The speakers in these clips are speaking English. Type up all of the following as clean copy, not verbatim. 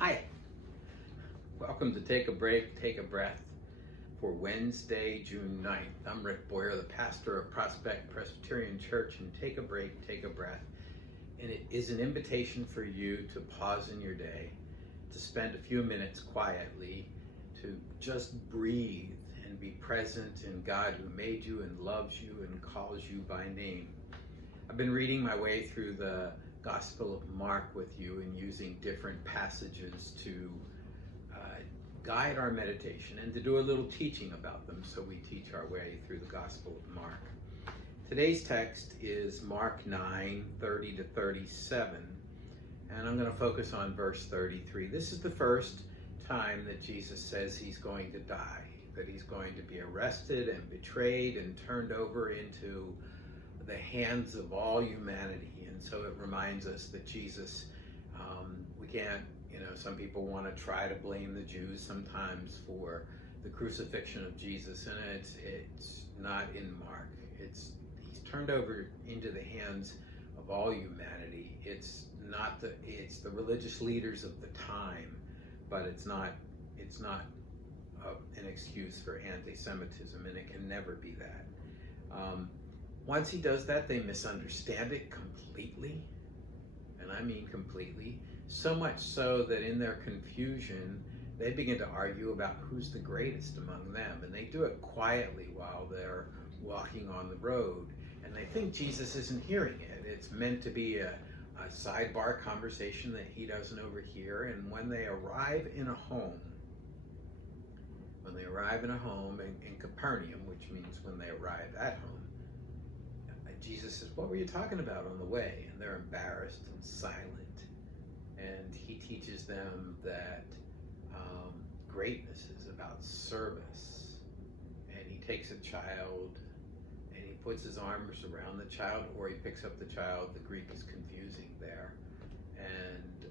Hi, welcome to Take a Break, Take a Breath for Wednesday, June 9th. I'm Rick Boyer, the pastor of Prospect Presbyterian Church, and Take a Break, Take a Breath. And it is an invitation for you to pause in your day, to spend a few minutes quietly, to just breathe and be present in God who made you and loves you and calls you by name. I've been reading my way through the Gospel of Mark with you and using different passages to guide our meditation and to do a little teaching about them, so we teach our way through the Gospel of Mark. Today's text is Mark 9:30 to 37, and I'm going to focus on verse 33. This is the first time that Jesus says he's going to die, that he's going to be arrested and betrayed and turned over into the hands of all humanity. And so it reminds us that Jesus, we can't, some people want to try to blame the Jews sometimes for the crucifixion of Jesus, and it's not in Mark. He's turned over into the hands of all humanity. It's the religious leaders of the time, but it's not an excuse for anti-Semitism, and it can never be that. Once he does that, they misunderstand it completely, and I mean completely, so much so that in their confusion, they begin to argue about who's the greatest among them, and they do it quietly while they're walking on the road, and they think Jesus isn't hearing it. It's meant to be a sidebar conversation that he doesn't overhear. And when they arrive in a home, in Capernaum, which means when they arrive at home, Jesus says, "What were you talking about on the way?" And they're embarrassed and silent. And he teaches them that greatness is about service. And he takes a child and he puts his arms around the child, or he picks up the child. The Greek is confusing there. And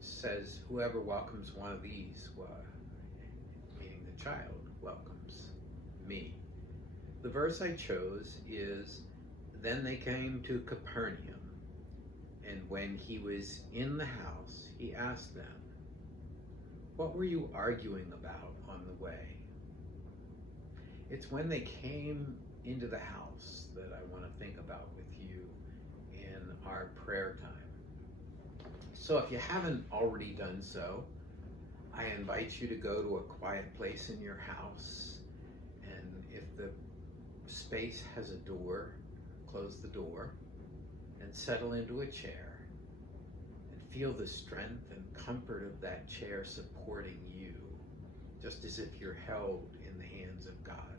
says, "Whoever welcomes one of these," meaning the child, welcomes me. The verse I chose is, "Then they came to Capernaum, and when he was in the house, he asked them, 'What were you arguing about on the way?'" It's when they came into the house that I want to think about with you in our prayer time. So if you haven't already done so, I invite you to go to a quiet place in your house, and if the space has a door, close the door and settle into a chair and feel the strength and comfort of that chair supporting you, just as if you're held in the hands of God.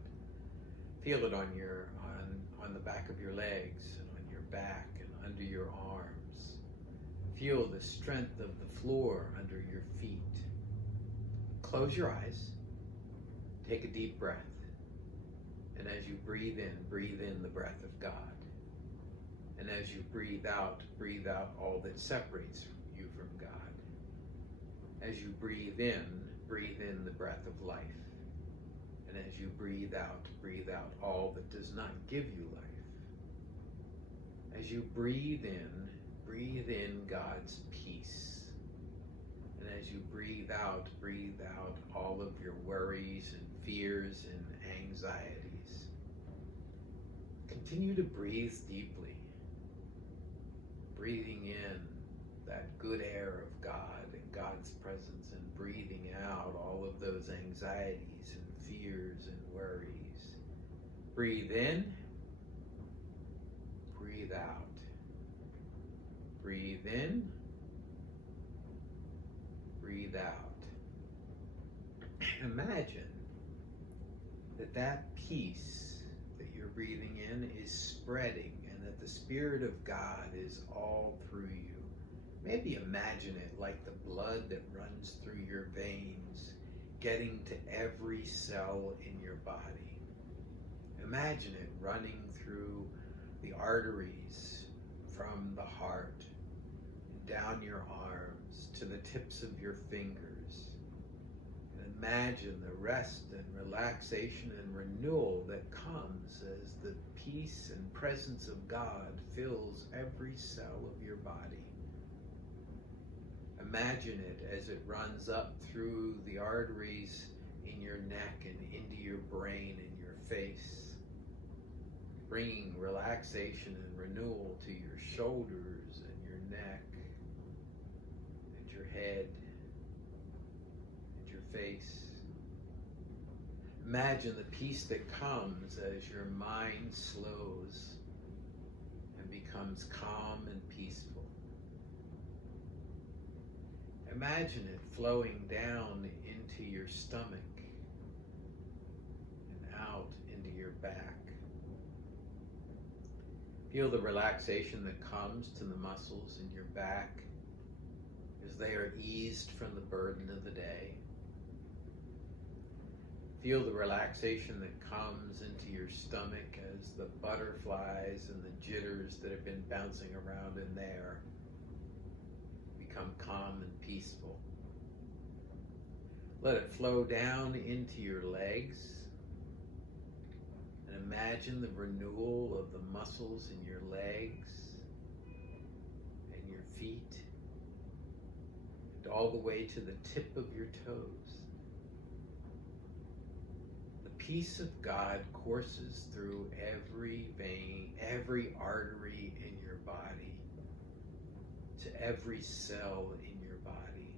Feel it on the back of your legs and on your back and under your arms. Feel the strength of the floor under your feet. Close your eyes. Take a deep breath. And as you breathe in the breath of God. And as you breathe out all that separates you from God. As you breathe in the breath of life. And as you breathe out all that does not give you life. As you breathe in God's peace. And as you breathe out all of your worries and fears and anxieties. Continue to breathe deeply, breathing in that good air of God and God's presence, and breathing out all of those anxieties and fears and worries. Breathe in, breathe out. Breathe in, breathe out. Imagine that peace that you're breathing in is spreading, and that the Spirit of God is all through you. Maybe imagine it like the blood that runs through your veins, getting to every cell in your body. Imagine it running through the arteries from the heart, down your arms to the tips of your fingers. Imagine the rest and relaxation and renewal that comes as the peace and presence of God fills every cell of your body. Imagine it as it runs up through the arteries in your neck and into your brain and your face, bringing relaxation and renewal to your shoulders and your neck and your head and your face. Imagine the peace that comes as your mind slows and becomes calm and peaceful. Imagine it flowing down into your stomach and out into your back. Feel the relaxation that comes to the muscles in your back as they are eased from the burden of the day. Feel the relaxation that comes into your stomach as the butterflies and the jitters that have been bouncing around in there become calm and peaceful. Let it flow down into your legs, and imagine the renewal of the muscles in your legs and your feet, and all the way to the tip of your toes. The peace of God courses through every vein, every artery in your body, to every cell in your body.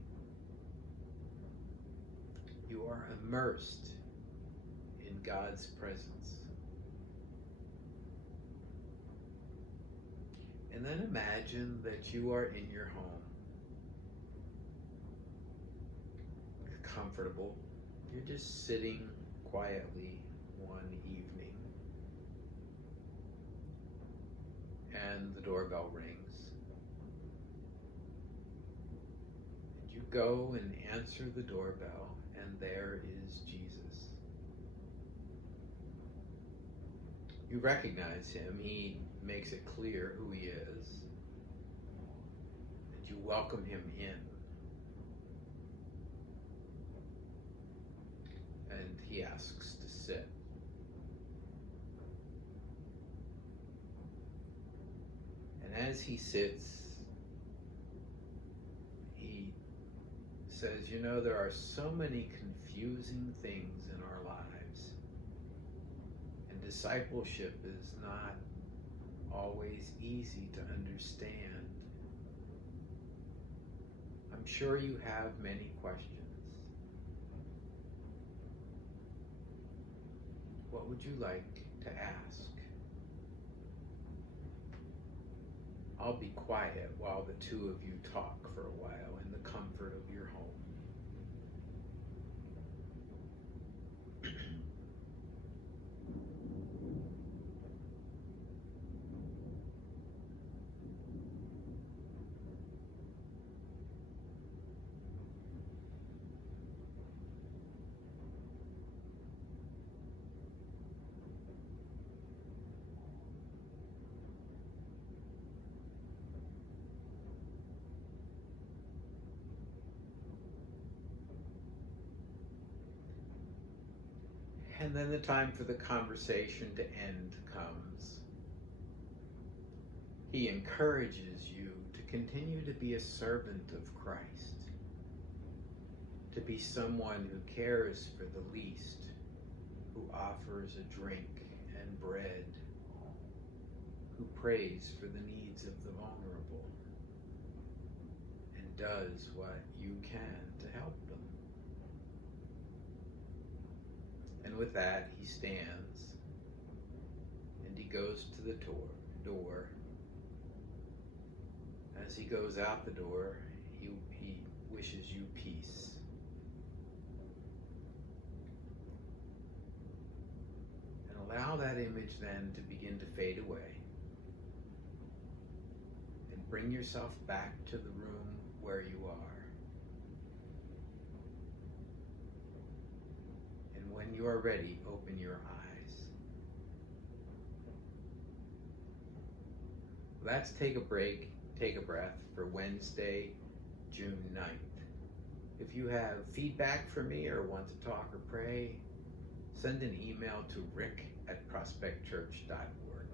You are immersed in God's presence. And then imagine that you are in your home. You're comfortable. You're just sitting quietly one evening. And the doorbell rings. You go and answer the doorbell, and there is Jesus. You recognize him. He makes it clear who he is. And you welcome him in. And he asks to sit. And as he sits, he says, you know, there are so many confusing things in our lives, and discipleship is not always easy to understand. I'm sure you have many questions. What would you like to ask? I'll be quiet while the two of you talk for a while in the comfort of your home. And then the time for the conversation to end comes. He encourages you to continue to be a servant of Christ, to be someone who cares for the least, who offers a drink and bread, who prays for the needs of the vulnerable, and does what you can to help them. And with that, he stands and he goes to the door. As he goes out the door, he wishes you peace. And allow that image then to begin to fade away. And bring yourself back to the room where you are. When you are ready, open your eyes. Let's take a break, take a breath for Wednesday, June 9th. If you have feedback for me or want to talk or pray, send an email to rick@prospectchurch.org.